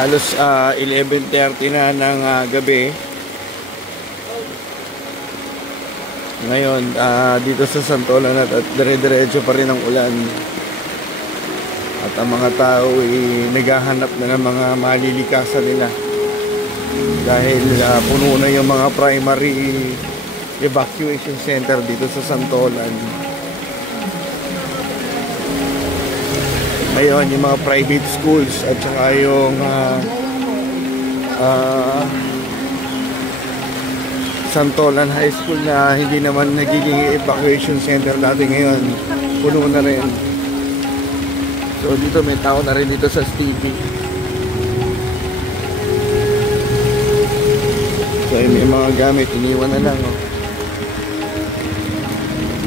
Halos 11:30 na ng gabi. Ngayon, dito sa Santolan at dire-diretso pa rin ang ulan. At ang mga tao ay naghahanap na ng mga malilikasan nila. Dahil puno na yung mga primary evacuation center dito sa Santolan. Ngayon, yung mga private schools at saka yung Santolan High School na hindi naman nagiging evacuation center dati, ngayon puno na rin. So dito may tao na rin dito sa Stevie. So may mga gamit iniwan na lang, oh.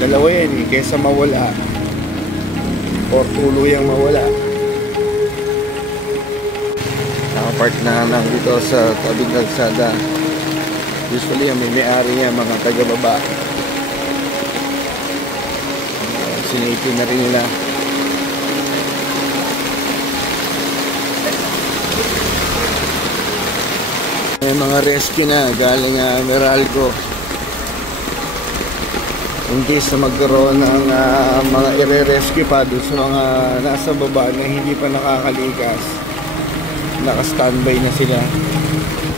Dalawa yan eh, kaysa mawala or tuluyang mawala. Nakapark na lang dito sa tabing kalsada. Usually may may-ari niya, mga taga-baba. Sinipin na rin nila. May mga rescue na galing Meralco. In case na magkaroon ng mga i-rescue pa doon sa mga nasa baba na hindi pa nakakalikas. Naka-standby na sila.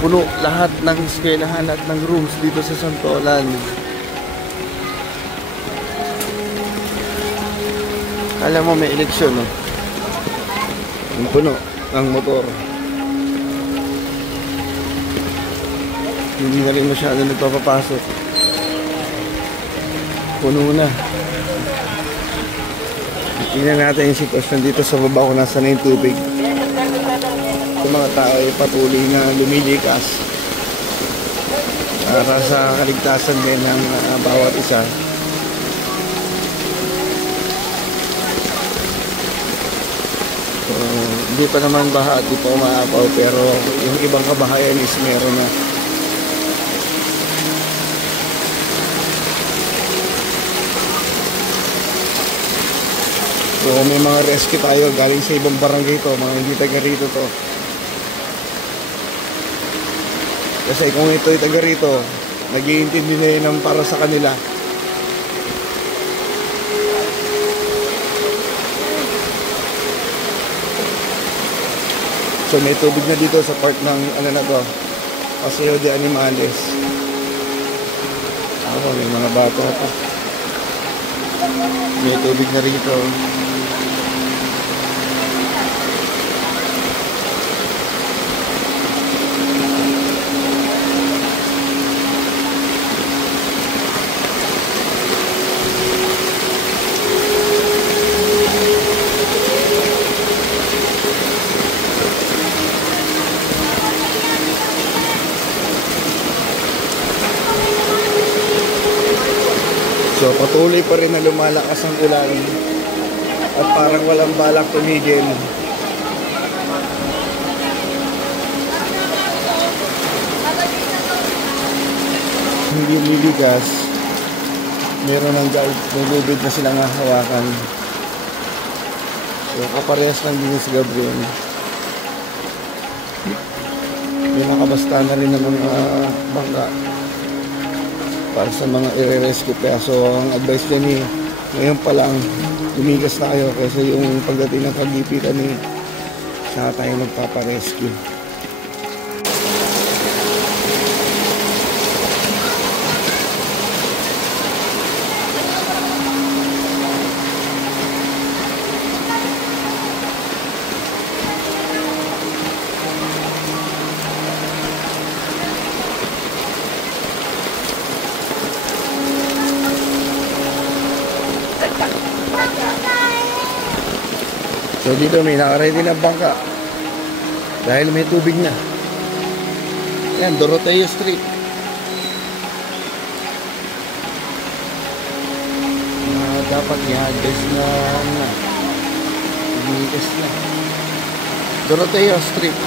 Puno lahat ng eskwelahan at ng rooms dito sa Santolan. Kala mo may eleksyon, no? Yung puno ng motor. Hindi na rin masyado nagpapapasok. Puno na. Tingnan natin yung sitwasyon dito sa baba kung nasa na yung tubig. Yung mga tao ay patuloy na lumilikas para sa kaligtasan din ng bawat isa. So, hindi pa naman baha at di pa umaapaw, pero yung ibang kabahayan is meron na. So may mga rescue tayo galing sa ibang barangay to, mga hindi taga rito to. Kasi kung ito'y taga rito, nag-iintindi na yun ng para sa kanila. So may tubig na dito sa part ng ano na to, Paseo de Animales. Ako, may mga bata pa. May tubig na rito. So patuloy pa rin na lumalakas ang ulan at parang walang balak tumigil. Hindi liligas. Meron ng gubid na silang hawakan. So kaparehas lang din si Gabriel. May nakabasta na rin ng mga bangka para sa mga i-rescue pa. So ang advice niya ngayon pa lang lumigas na kayo kasi yung pagdating ng pagipitan saka tayo magpaparescue. So dito may nakaready na bangka dahil may tubig na. Yan, Doroteo Street. Dapat i-address na Doroteo Street.